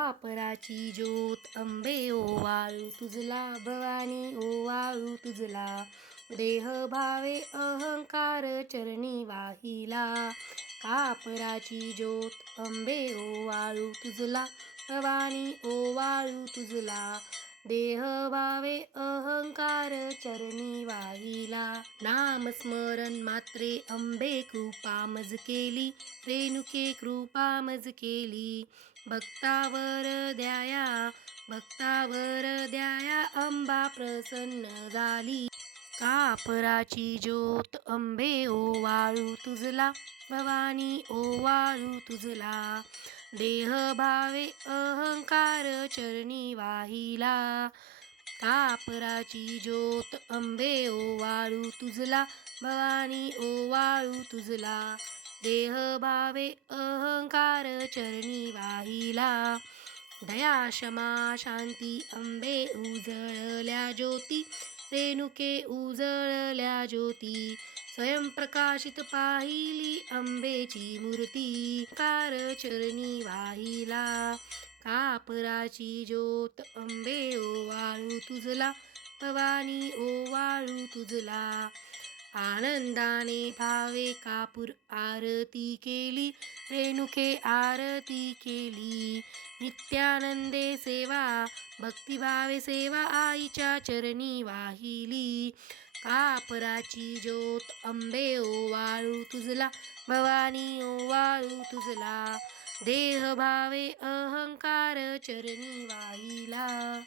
वापराची ज्योत अंबे ओवाळू तुझला भवानी ओवाळू तुझला. देह भावे अहंकार चरणी वाहिला. कापराची ज्योत अंबे ओवाळू तुझला भवानी ओवाळू तुझला. देह भावे अहंकार चरणी वाहिला. नामस्मरण मात्रे अंबे कृपा मज केली. रेणुके कृपा मज केली. भक्तावर द्याया भक्तावर द्याया अंबा प्रसन्न झाली. कापराची ज्योत अंबे ओवाळू तुझला भवानी ओवाळू तुझला. देह भावे अहंकार चरणी वाहिला. कापराची ज्योत अंबे ओवाळू तुझला भवानी ओवाळू तुझला. देह भावे अहंकार चरणी वाहिला. दया क्षमा शांती अंबे उजळल्या ज्योती रेणुके उजळल्या ज्योती. स्वयंप्रकाशित पाहिली अंबेची मूर्ती. कार चरणी वाहिला. कापराची ज्योत अंबे ओवाळू तुझला. भवानी वाळू तुझला. आनंदाने भावे कापूर आरती केली रेणुके आरती केली. नित्यानंदे सेवा भक्तिभावे सेवा आईच्या चरणी वाहिली. कापराची ज्योत अंबे ओवाळू तुझला भवानी ओवाळू तुझला. देह भावे अहंकार चरणी वाहिला.